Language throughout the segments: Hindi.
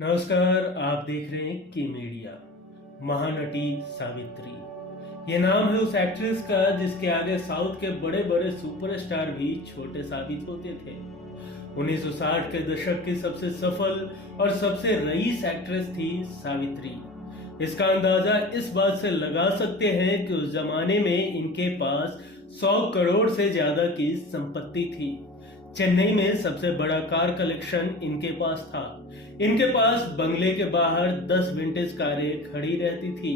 नमस्कार, आप देख रहे हैं की मीडिया। महानटी सावित्री, ये नाम है उस एक्ट्रेस का जिसके आगे साउथ के बड़े बड़े सुपरस्टार भी छोटे साबित होते थे। 1960 के दशक की सबसे सफल और सबसे रईस एक्ट्रेस थी सावित्री। इसका अंदाजा इस बात से लगा सकते हैं कि उस जमाने में इनके पास 100 करोड़ से ज्यादा की संपत्ति थी। चेन्नई में सबसे बड़ा कार कलेक्शन इनके पास था। इनके पास बंगले के बाहर 10 विंटेज कारें खड़ी रहती थी।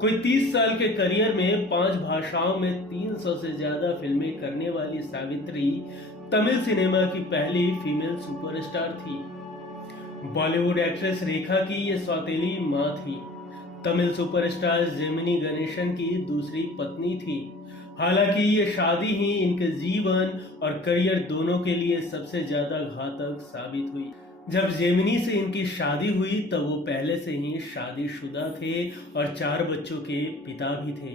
कोई 30 साल के करियर में 5 भाषाओं में 300 से ज्यादा फिल्में करने वाली सावित्री तमिल सिनेमा की पहली फीमेल सुपरस्टार थी। बॉलीवुड एक्ट्रेस रेखा की ये सौतेली मां थी। तमिल सुपरस्टार जेमिनी गणेशन की दूसरी पत्नी थी। हालांकि ये शादी ही इनके जीवन और करियर दोनों के लिए सबसे ज्यादा घातक साबित हुई। जब जेमिनी से इनकी शादी हुई तब वो पहले से ही शादीशुदा थे और 4 बच्चों के पिता भी थे।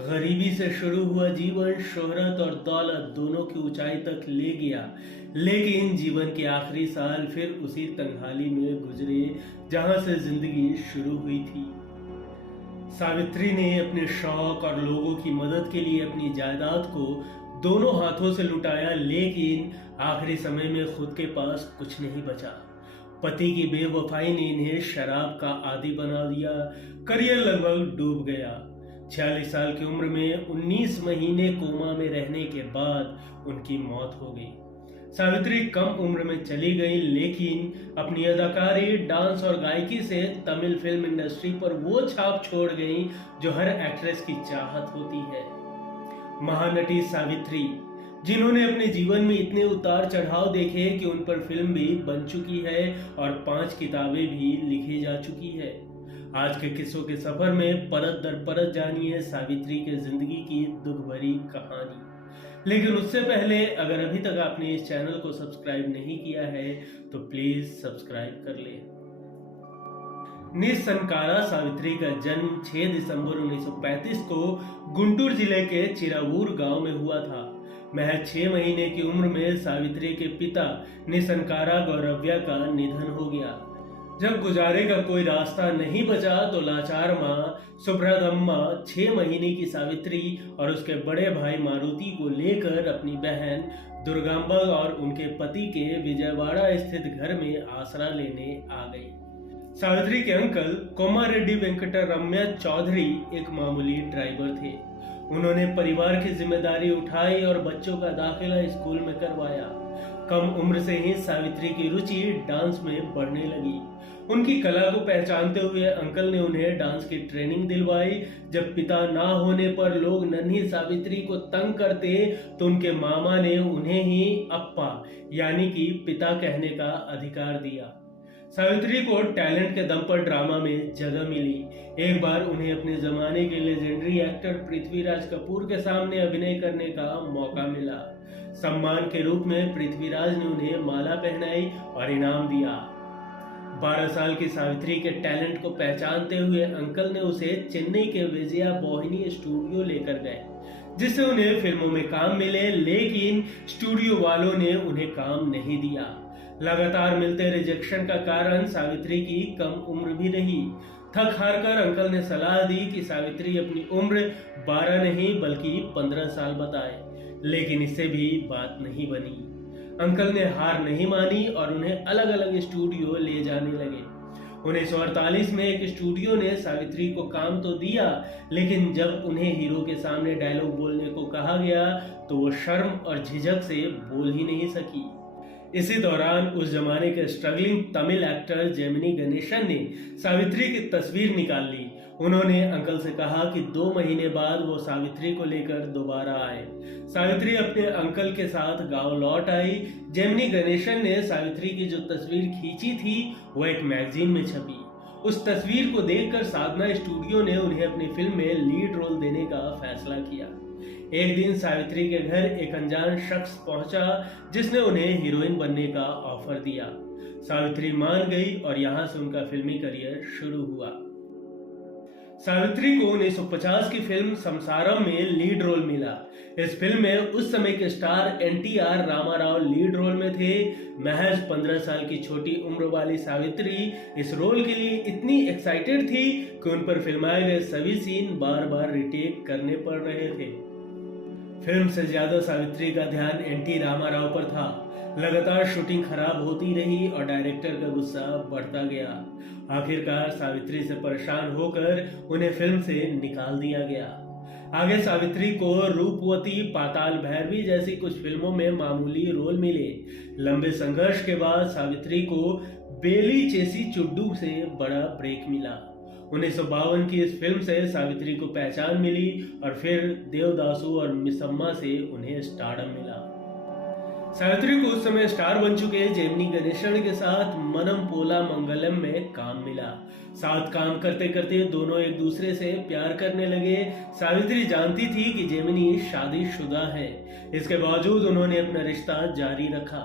गरीबी से शुरू हुआ जीवन शोहरत और दौलत दोनों की ऊंचाई तक ले गया, लेकिन जीवन के आखिरी साल फिर उसी तंगहाली में गुजरे जहां से जिंदगी शुरू हुई थी। सावित्री ने अपने शौक और लोगों की मदद के लिए अपनी जायदाद को दोनों हाथों से लुटाया, लेकिन आखिरी समय में खुद के पास कुछ नहीं बचा। पति की बेवफाई ने इन्हें शराब का आदी बना दिया। करियर लगभग डूब गया। 46 साल की उम्र में 19 महीने कोमा में रहने के बाद उनकी मौत हो गई। सावित्री कम उम्र में चली गई, लेकिन अपनी अदाकारी, डांस और गायकी से तमिल फिल्म इंडस्ट्री पर वो छाप छोड़ गई जो हर एक्ट्रेस की चाहत होती है। महानटी सावित्री, जिन्होंने अपने जीवन में इतने उतार चढ़ाव देखे कि उन पर फिल्म भी बन चुकी है और 5 किताबें भी लिखी जा चुकी है। आज के किस्सों के सफर में परत दर परत जानिए सावित्री के जिंदगी की दुख भरी कहानी। लेकिन उससे पहले अगर अभी तक आपने इस चैनल को सब्सक्राइब नहीं किया है तो प्लीज सब्सक्राइब कर ले। निसंकारा सावित्री का जन्म 6 दिसंबर 1935 को गुंटूर जिले के चिरावूर गांव में हुआ था। महज 6 महीने की उम्र में सावित्री के पिता निसंकारा गौरव्या का निधन हो गया। जब गुजारे का कोई रास्ता नहीं बचा तो लाचार माँ सुब्रदम्मा 6 महीने की सावित्री और उसके बड़े भाई मारुति को लेकर अपनी बहन दुर्गांबा और उनके पति के विजयवाड़ा स्थित घर में आसरा लेने आ गई। सावित्री के अंकल कोमारेड्डी वेंकटरमण्य चौधरी एक मामूली ड्राइवर थे। उन्होंने परिवार की जिम्मेदारी उठाई और बच्चों का दाखिला स्कूल में करवाया। कम उम्र से ही सावित्री की रुचि डांस में बढ़ने लगी। उनकी कला को पहचानते हुए अंकल ने उन्हें डांस की ट्रेनिंग दिलवाई। जब पिता ना होने पर लोग नन्ही सावित्री को तंग करते तो उनके मामा ने उन्हें ही अप्पा यानी कि पिता कहने का अधिकार दिया। सावित्री को टैलेंट के दम पर ड्रामा में जगह मिली। एक बार उन्हें अपने जमाने के लेजेंडरी एक्टर पृथ्वीराज कपूर के सामने अभिनय करने का मौका मिला। सम्मान के रूप में पृथ्वीराज ने उन्हें माला पहनाई और इनाम दिया। 12 साल की सावित्री के टैलेंट को पहचानते हुए अंकल ने उसे चेन्नई के विजया मोहिनी स्टूडियो लेकर गए, जिससे उन्हें फिल्मों में काम मिले, लेकिन स्टूडियो वालों ने उन्हें काम नहीं दिया। लगातार मिलते रिजेक्शन का कारण सावित्री की कम उम्र भी रही। थक हार कर अंकल ने सलाह दी कि सावित्री अपनी उम्र 12 नहीं बल्कि 15 साल बताए, लेकिन इससे भी बात नहीं बनी। अंकल ने हार नहीं मानी और उन्हें अलग अलग स्टूडियो ले जाने लगे। 1948 में एक स्टूडियो ने सावित्री को काम तो दिया, लेकिन जब उन्हें हीरो के सामने डायलॉग बोलने को कहा गया तो वो शर्म और झिझक से बोल ही नहीं सकी। इसी दौरान उस जमाने के struggling Tamil actor Gemini Ganesan ने सावित्री की तस्वीर निकाल ली। उन्होंने अंकल से कहा कि 2 महीने बाद वो सावित्री को लेकर दोबारा आए। सावित्री अपने अंकल के साथ गांव लौट आई। जेमिनी गणेशन ने सावित्री की जो तस्वीर खींची थी वो एक मैगजीन में छपी। उस तस्वीर को देखकर साधना स्टूडियो ने उन्हें अपनी फिल्म में लीड रोल देने का फैसला किया। एक दिन सावित्री के घर एक अनजान शख्स पहुंचा जिसने उन्हें हीरोइन बनने का ऑफर दिया। सावित्री मान गई और यहां से उनका फिल्मी करियर शुरू हुआ। सावित्री को 1950 की फिल्म संसारम में लीड रोल मिला। इस फिल्म में उस समय के star NTR Ramarao lead role में थे। महज 15 साल की छोटी उम्र वाली सावित्री इस रोल के लिए इतनी एक्साइटेड थी कि उन पर फिल्माए गए सभी सीन बार बार रिटेक करने पड़ रहे थे। फिल्म से ज्यादा सावित्री का ध्यान एनटी रामाराव पर था। लगातार शूटिंग खराब होती रही और डायरेक्टर का गुस्सा बढ़ता गया। आखिरकार सावित्री से परेशान होकर उन्हें फिल्म से निकाल दिया गया। आगे सावित्री को रूपवती, पाताल भैरवी जैसी कुछ फिल्मों में मामूली रोल मिले। लंबे संघर्ष के बाद सावित्री को बेली चेसी चुड्डू से बड़ा ब्रेक मिला। 1952 की इस फिल्म से सावित्री को पहचान मिली और फिर देवदासु और मिसम्मा से उन्हें स्टारडम मिला। सावित्री को उस समय स्टार बन चुके जेमिनी गणेशन के साथ मनम पोला मंगलम में काम मिला। साथ काम करते करते दोनों एक दूसरे से प्यार करने लगे। सावित्री जानती थी कि जेमिनी शादीशुदा है, इसके बावजूद उन्होंने अपना रिश्ता जारी रखा।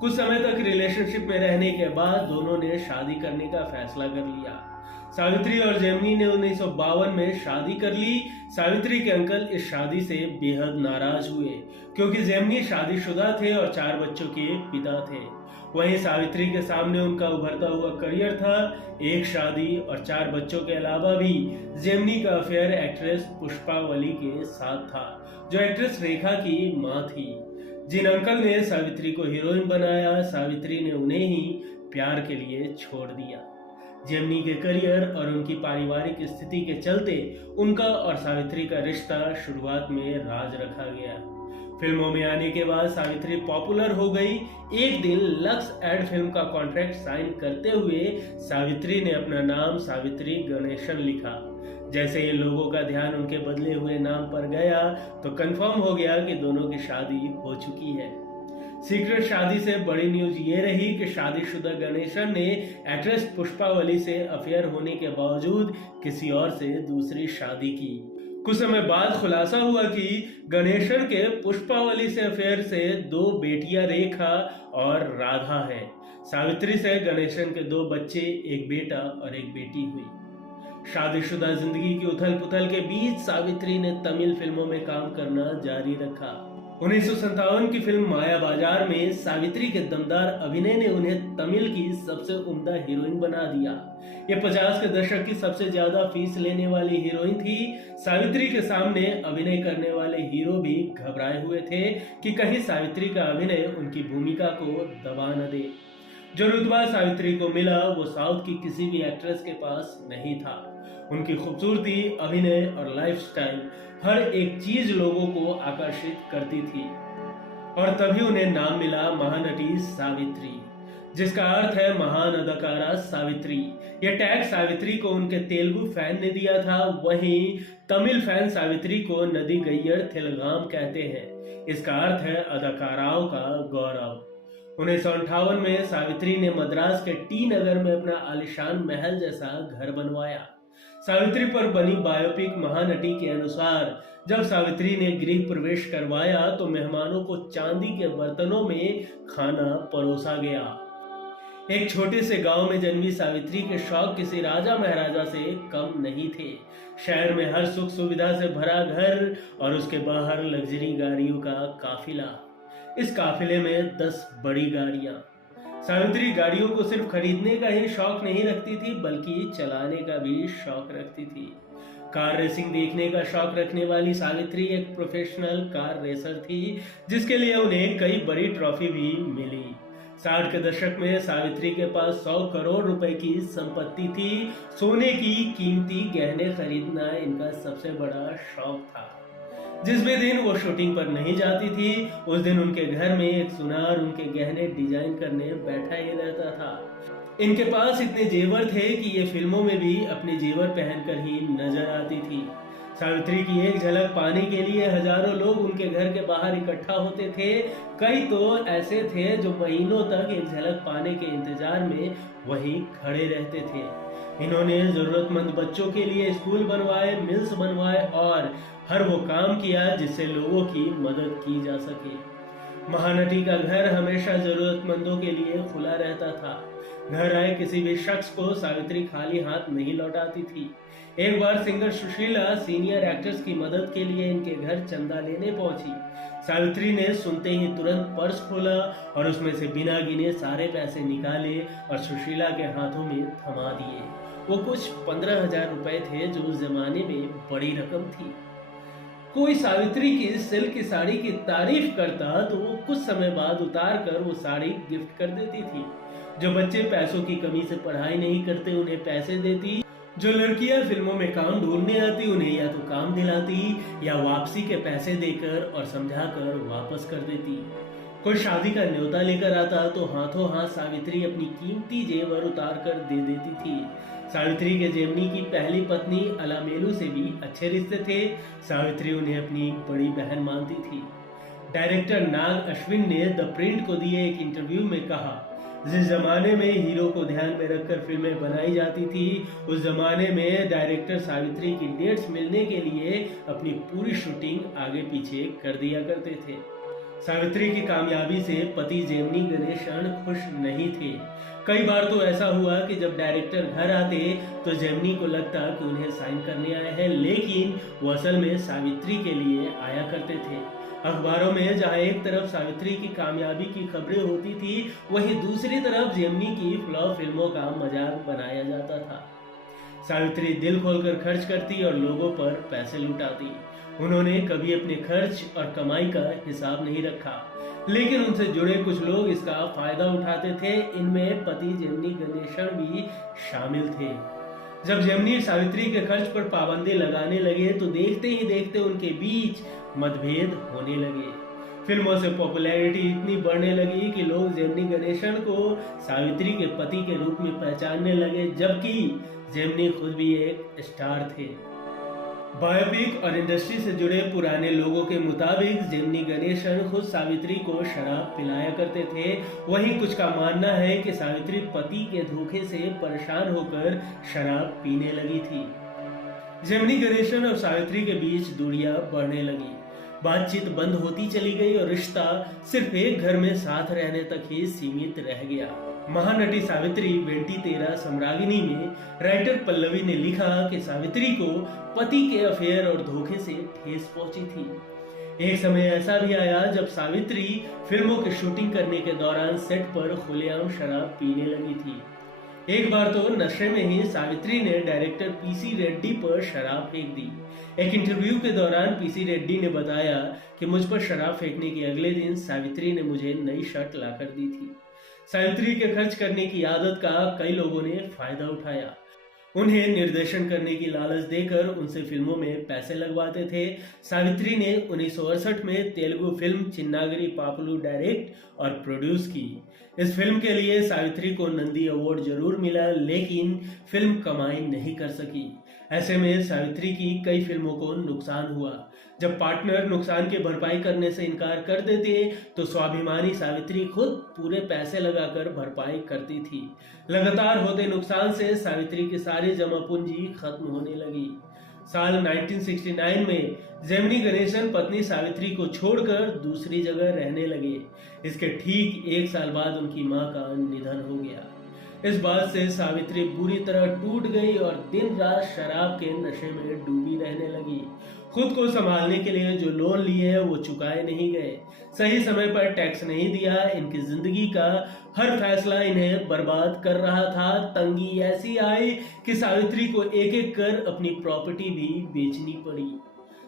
कुछ समय तक रिलेशनशिप में रहने के बाद दोनों ने शादी करने का फैसला कर लिया। सावित्री और जेमिनी ने 1952 में शादी कर ली। सावित्री के अंकल इस शादी से बेहद नाराज हुए क्योंकि जेमिनी शादीशुदा थे और 4 बच्चों के पिता थे। वहीं सावित्री के सामने उनका उभरता हुआ करियर था। एक शादी और 4 बच्चों के अलावा भी जेमिनी का अफेयर एक्ट्रेस पुष्पावली के साथ था, जो एक्ट्रेस रेखा की मां थी। जिन अंकल ने सावित्री को हीरोइन बनाया, सावित्री ने उन्हें ही प्यार के लिए छोड़ दिया। जेमिनी के करियर और उनकी पारिवारिक स्थिति के चलते उनका और सावित्री का रिश्ता शुरुआत में राज रखा गया। फिल्मों में आने के बाद सावित्री पॉपुलर हो गई। एक दिन लक्स एड फिल्म का कॉन्ट्रैक्ट साइन करते हुए सावित्री ने अपना नाम सावित्री गणेशन लिखा। जैसे ही लोगों का ध्यान उनके बदले हुए नाम पर गया तो कंफर्म हो गया कि दोनों की शादी हो चुकी है। सीक्रेट शादी से बड़ी न्यूज ये रही कि शादीशुदा गणेशन ने एक्ट्रेस पुष्पावली से अफेयर होने के बावजूद किसी और से दूसरी शादी की। कुछ समय बाद खुलासा हुआ कि गणेशन के पुष्पावली से अफेयर से 2 बेटियां रेखा और राधा हैं। सावित्री से गणेशन के 2 बच्चे, एक बेटा और एक बेटी हुई। शादीशुदा जिंदगी की उथल पुथल के बीच सावित्री ने तमिल फिल्मों में काम करना जारी रखा। 1957 की फिल्म माया बाजार में सावित्री के दमदार अभिनय ने उन्हें तमिल की सबसे उम्दा हीरोइन बना दिया। ये 50 के दशक की सबसे ज्यादा फीस लेने वाली हीरोइन थी। सावित्री के सामने अभिनय करने वाले हीरो भी घबराए हुए थे कि कहीं सावित्री का अभिनय उनकी भूमिका को दबा न दे। जो रुतबा सावित्री को मिला वो साउथ की किसी भी एक्ट्रेस के पास नहीं था। उनकी खूबसूरती, अभिनय और लाइफस्टाइल हर एक चीज लोगों को आकर्षित करती थी और तभी उन्हें नाम मिला महानटी सावित्री, जिसका अर्थ है महान अदाकारा सावित्री। यह टैग सावित्री को उनके तेलुगु फैन ने दिया था। वहीं तमिल फैन सावित्री को नदी गैयर थिलगाम कहते हैं। इसका अर्थ है अदाकाराओं का गौरव। 1958 में सावित्री ने मद्रास के टी नगर में अपना आलिशान महल जैसा घर बनवाया। सावित्री पर बनी बायोपिक महानटी के अनुसार जब सावित्री ने गृह प्रवेश करवाया तो मेहमानों को चांदी के बर्तनों में खाना परोसा गया। एक छोटे से गांव में जन्मी सावित्री के शौक किसी राजा महाराजा से कम नहीं थे। शहर में हर सुख सुविधा से भरा घर और उसके बाहर लग्जरी गाड़ियों का काफिला। इस काफिले में 10 बड़ी गाड़ियां। सावित्री गाड़ियों को सिर्फ खरीदने का ही शौक नहीं रखती थी बल्कि चलाने का भी शौक रखती थी। कार रेसिंग देखने का शौक रखने वाली सावित्री एक प्रोफेशनल कार रेसर थी, जिसके लिए उन्हें कई बड़ी ट्रॉफी भी मिली। 60 के दशक में सावित्री के पास 100 करोड़ रुपए की संपत्ति थी। सोने की कीमती गहने खरीदना इनका सबसे बड़ा शौक था। जिस भी दिन वो शूटिंग पर नहीं जाती थी उस दिन उनके घर में एक सुनार उनके गहने डिजाइन करने बैठा ही रहता था। इनके पास इतने जेवर थे कि ये फिल्मों में भी अपने जेवर पहनकर ही नजर आती थी। सावित्री की एक झलक पाने के लिए हजारों लोग उनके घर के बाहर इकट्ठा होते थे। कई तो ऐसे थे जो महीनों तक एक झलक पाने के इंतजार में वहीं खड़े रहते थे। इन्होंने जरूरतमंद बच्चों के लिए स्कूल बनवाए, मिल्स बनवाए और हर वो काम किया जिससे लोगों की मदद की जा सके। महानटी का घर हमेशा जरूरतमंदों के लिए खुला रहता था। घर आए किसी भी शख्स को सावित्री खाली हाथ नहीं लौटाती थी। एक बार सिंगर सुशीला सीनियर एक्टर्स की मदद के लिए इनके घर चंदा लेने पहुंची। सावित्री ने सुनते ही तुरंत पर्स खोला और उसमें से बिना गिने सारे पैसे निकाले और सुशीला के हाथों में थमा दिए। वो कुछ 15,000 रुपए थे, जो उस जमाने में बड़ी रकम थी। कोई सावित्री की सिल्क की साड़ी की तारीफ करता तो वो कुछ समय बाद उतार कर वो साड़ी गिफ्ट कर देती थी। जो बच्चे पैसों की कमी से पढ़ाई नहीं करते उन्हें पैसे देती। जो लड़कियां फिल्मों में काम ढूंढने आती उन्हें या तो काम दिलाती या वापसी के पैसे देकर और समझाकर वापस कर देती। कोई शादी का न्योता लेकर आता तो हाथों हाथ सावित्री अपनी कीमती जेवर उतार कर दे देती थी। सावित्री के जेमनी की पहली पत्नी अलामेलू से भी अच्छे रिश्ते थे। सावित्री उन्हें अपनी बड़ी बहन मानती थी। डायरेक्टर नाग अश्विन ने द प्रिंट को दिए एक इंटरव्यू में कहा, जिस जमाने में हीरो को ध्यान में रखकर फिल्में बनाई जाती थी, उस जमाने में डायरेक्टर सावित्री की डेट्स मिलने के लिए अपनी पूरी शूटिंग आगे पीछे कर दिया करते थे। सावित्री की कामयाबी से पति जेमिनी गणेशन खुश नहीं थे। कई बार तो ऐसा हुआ कि जब डायरेक्टर घर आते तो जेमिनी को लगता कि उन्हें साइन करने आए हैं, लेकिन वो असल में सावित्री के लिए आया करते थे। अखबारों में जहां एक तरफ सावित्री की कामयाबी की खबरें होती थी, वहीं दूसरी तरफ जेमिनी की फ्लॉप फिल्मों का मजाक बनाया जाता था। सावित्री दिल खोलकर खर्च करती और लोगों पर पैसे लुटाती। उन्होंने कभी अपने खर्च और कमाई का हिसाब नहीं रखा, लेकिन उनसे जुड़े कुछ लोग इसका फायदा उठाते थे। इनमें पति जेमिनी गणेशन भी शामिल थे। जब जेमिनी सावित्री के खर्च पर पाबंदी लगाने लगे तो देखते ही देखते उनके बीच मतभेद होने लगे। फिल्मों से पॉपुलैरिटी इतनी बढ़ने लगी कि लोग जेमिनी गणेशन को सावित्री के पति के रूप में पहचानने लगे, जबकि जेमिनी खुद भी एक स्टार थे। बायोपिक और इंडस्ट्री से जुड़े पुराने लोगों के मुताबिक जेमिनी गणेशन खुद सावित्री को शराब पिलाया करते थे। वहीं कुछ का मानना है कि सावित्री पति के धोखे से परेशान होकर शराब पीने लगी थी। जेमिनी गणेशन और सावित्री के बीच दूरियां बढ़ने लगी। बातचीत बंद होती चली गई और रिश्ता सिर्फ एक घर में साथ रहने तक ही सीमित रह गया। महानटी सावित्री वेंटी तेरा सम्रागिनी में राइटर पल्लवी ने लिखा कि सावित्री को पति के अफेयर और धोखे से ठेस पहुंची थी। एक समय ऐसा भी आया जब सावित्री फिल्मों की शूटिंग करने के दौरान सेट पर खुलेआम शराब पीने लगी थी। एक बार तो नशे में ही सावित्री ने डायरेक्टर पीसी रेड्डी पर शराब फेंक दी। एक इंटरव्यू के दौरान पीसी रेड्डी ने बताया कि मुझ पर शराब फेंकने के अगले दिन सावित्री ने मुझे नई शर्ट लाकर दी थी। सावित्री के खर्च करने की आदत का कई लोगों ने फायदा उठाया। उन्हें निर्देशन करने की लालच देकर उनसे फिल्मों में पैसे लगवाते थे। सावित्री ने 1968 में तेलुगु फिल्म चिन्नागिरी पापलू डायरेक्ट और प्रोड्यूस की। इस फिल्म के लिए सावित्री को नंदी अवार्ड जरूर मिला, लेकिन फिल्म कमाई नहीं कर सकी। ऐसे में सावित्री की कई फिल्मों को नुकसान हुआ। जब पार्टनर नुकसान की भरपाई करने से इनकार कर देते तो स्वाभिमानी सावित्री खुद पूरे पैसे लगाकर भरपाई करती थी। लगातार होते नुकसान से सावित्री की सारी जमा पूंजी खत्म होने लगी। साल 1969 में जेमिनी गणेशन पत्नी सावित्री को छोड़कर दूसरी जगह रहने लगे। इसके ठीक एक साल बाद उनकी मां का निधन हो गया। इस बात से सावित्री बुरी तरह टूट गई और दिन रात शराब के नशे में डूबी रहने लगी। खुद को संभालने के लिए जो लोन लिए वो चुकाए नहीं गए, सही समय पर टैक्स नहीं दिया। इनकी जिंदगी का हर फैसला इन्हें बर्बाद कर रहा था। तंगी ऐसी आई कि सावित्री को एक एक कर अपनी प्रॉपर्टी भी बेचनी पड़ी।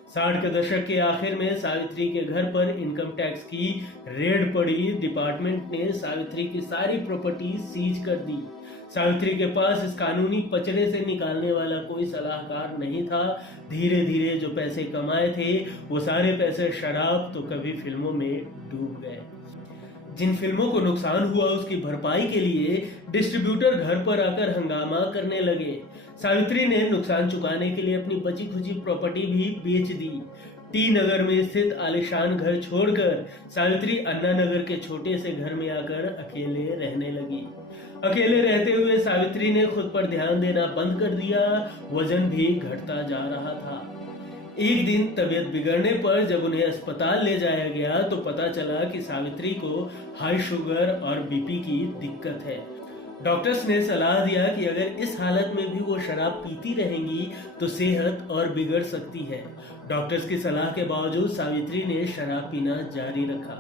60 के दशक के आखिर में सावित्री के घर पर इनकम टैक्स की रेड पड़ी। डिपार्टमेंट ने सावित्री की सारी प्रॉपर्टी सीज कर दी। सावित्री के पास इस कानूनी पचड़े से निकालने वाला कोई सलाहकार नहीं था। धीरे धीरे जो पैसे कमाए थे वो सारे पैसे शराब तो कभी फिल्मों में डूब गए। जिन फिल्मों को नुकसान हुआ उसकी भरपाई के लिए डिस्ट्रीब्यूटर घर पर आकर हंगामा करने लगे। सावित्री ने नुकसान चुकाने के लिए अपनी बची खुची प्रॉपर्टी भी बेच दी। टी नगर में स्थित आलिशान घर छोड़कर सावित्री अन्ना नगर के छोटे से घर में आकर अकेले रहने लगी। अकेले रहते हुए सावित्री ने खुद पर ध्यान देना बंद कर दिया। वजन भी घटता जा रहा था। एक दिन तबीयत बिगड़ने पर जब उन्हें अस्पताल ले जाया गया तो पता चला कि सावित्री को हाई शुगर और बीपी की दिक्कत है। डॉक्टर्स ने सलाह दिया कि अगर इस हालत में भी वो शराब पीती रहेंगी तो सेहत और बिगड़ सकती है। डॉक्टर्स की सलाह के बावजूद सावित्री ने शराब पीना जारी रखा।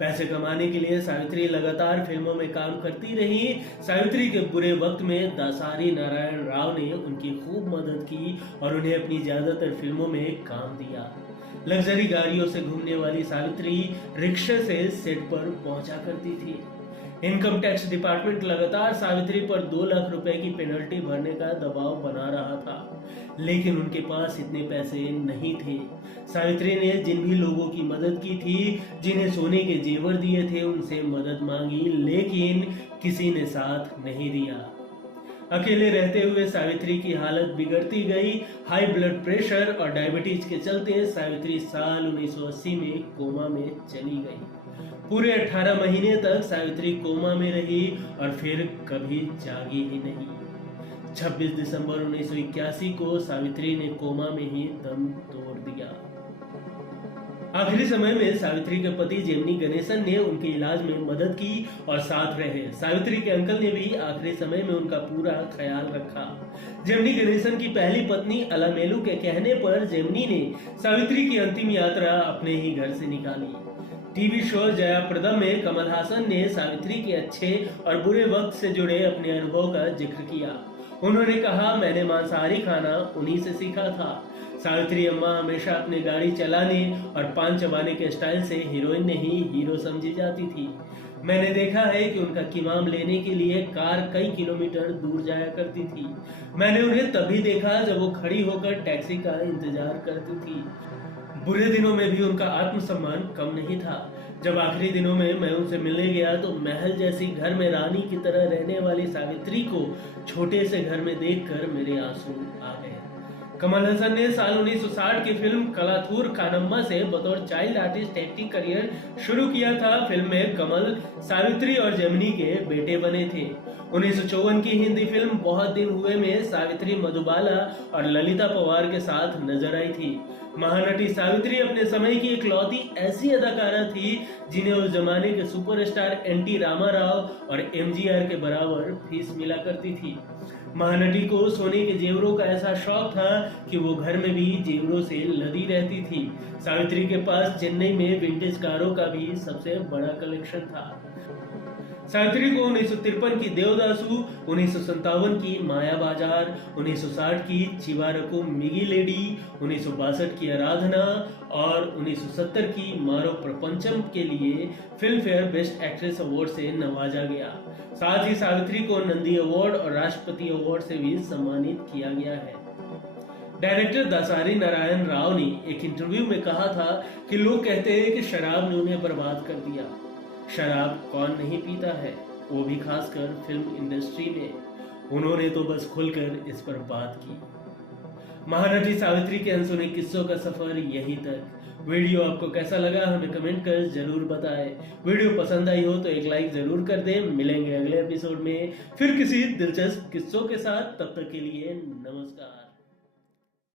पैसे कमाने के लिए सावित्री लगातार फिल्मों में काम करती रही। सावित्री के बुरे वक्त में दासारी नारायण राव ने उनकी खूब मदद की और उन्हें अपनी ज्यादातर फिल्मों में काम दिया। लग्जरी गाड़ियों से घूमने वाली सावित्री रिक्शा से सेट पर पहुंचा करती थी। इनकम टैक्स डिपार्टमेंट लगातार सावित्री पर 2 लाख रुपए की पेनल्टी भरने का दबाव बना रहा था, लेकिन उनके पास इतने पैसे नहीं थे। सावित्री ने जिन भी लोगों की मदद की थी, जिन्हें सोने के जेवर दिए थे, उनसे मदद मांगी, लेकिन किसी ने साथ नहीं दिया। अकेले रहते हुए सावित्री की हालत बिगड़ती गई। हाई ब्लड प्रेशर और डायबिटीज के चलते सावित्री साल 1980 में कोमा में चली गई। पूरे 18 महीने तक सावित्री कोमा में रही और फिर कभी जागी ही नहीं। 26 दिसंबर 1981 को सावित्री ने कोमा में ही दम तोड़ दिया। आखिरी समय में सावित्री के पति जेमिनी गणेशन ने उनके इलाज में मदद की और साथ रहे। सावित्री के अंकल ने भी आखिरी समय में उनका पूरा ख्याल रखा। जेमिनी गणेशन की पहली पत्नी अलामेलू के कहने पर जेमिनी ने सावित्री की अंतिम यात्रा अपने ही घर से निकाली। टीवी शो जयाप्रदा में कमल हासन ने सावित्री के अच्छे और बुरे वक्त से जुड़े अपने अनुभव का जिक्र किया। उन्होंने कहा, मैंने मांसाहारी खाना उन्हीं से सीखा था। सावित्री अम्मा हमेशा अपनी गाड़ी चलाने और पान चबाने के स्टाइल से हीरोइन नहीं हीरो समझी जाती थी। मैंने देखा है कि उनका किमाम लेने के लिए कार कई किलोमीटर दूर जाया करती थी। मैंने उन्हें तभी देखा जब वो खड़ी होकर टैक्सी का इंतजार करती थी। बुरे दिनों में भी उनका आत्मसम्मान कम नहीं था। जब आखिरी दिनों में मैं उनसे मिलने गया तो महल जैसी घर में रानी की तरह रहने वाली सावित्री को छोटे से घर में देखकर मेरे आंसू आ गए। कमल हसन ने साल 1960 की फिल्म कलाथूर कानम्मा से बतौर चाइल्ड आर्टिस्ट एक्टिंग करियर शुरू किया था। फिल्म में कमल सावित्री और जेमिनी के बेटे बने थे। 1954 की हिंदी फिल्म बहुत दिन हुए में सावित्री मधुबाला और ललिता पवार के साथ नजर आई थी। महानटी सावित्री अपने समय की इकलौती ऐसी अदाकारा थी जिन्हें उस जमाने के सुपरस्टार एनटी रामाराव और एमजीआर के बराबर फीस मिला करती थी। महानटी को सोने के जेवरों का ऐसा शौक था कि वो घर में भी जेवरों से लदी रहती थी। सावित्री के पास चेन्नई में विंटेज कारों का भी सबसे बड़ा कलेक्शन था। सावित्री को 1953 की देवदासु, 1957 की माया बाजार, 1960 की चिवारको मिगी लेडी, 1962 की आराधना और 1970 की मारो प्रपंचम के लिए film fair best actress award से नवाजा गया। साथ ही सावित्री को नंदी अवार्ड और राष्ट्रपति अवार्ड से भी सम्मानित किया गया है। डायरेक्टर दासारी नारायण राव ने एक इंटरव्यू में कहा था कि लोग कहते हैं कि शराब ने उन्हें बर्बाद कर दिया। शराब कौन नहीं पीता है, वो भी खासकर फिल्म इंडस्ट्री में। उन्होंने तो बस खुलकर इस पर बात की। महानटी सावित्री के अनसुने किस्सों का सफर यहीं तक। वीडियो आपको कैसा लगा हमें कमेंट कर जरूर बताएं। वीडियो पसंद आई हो तो एक लाइक जरूर कर दें। मिलेंगे अगले एपिसोड में फिर किसी दिलचस्प किस्सों के साथ। तब तक के लिए नमस्कार।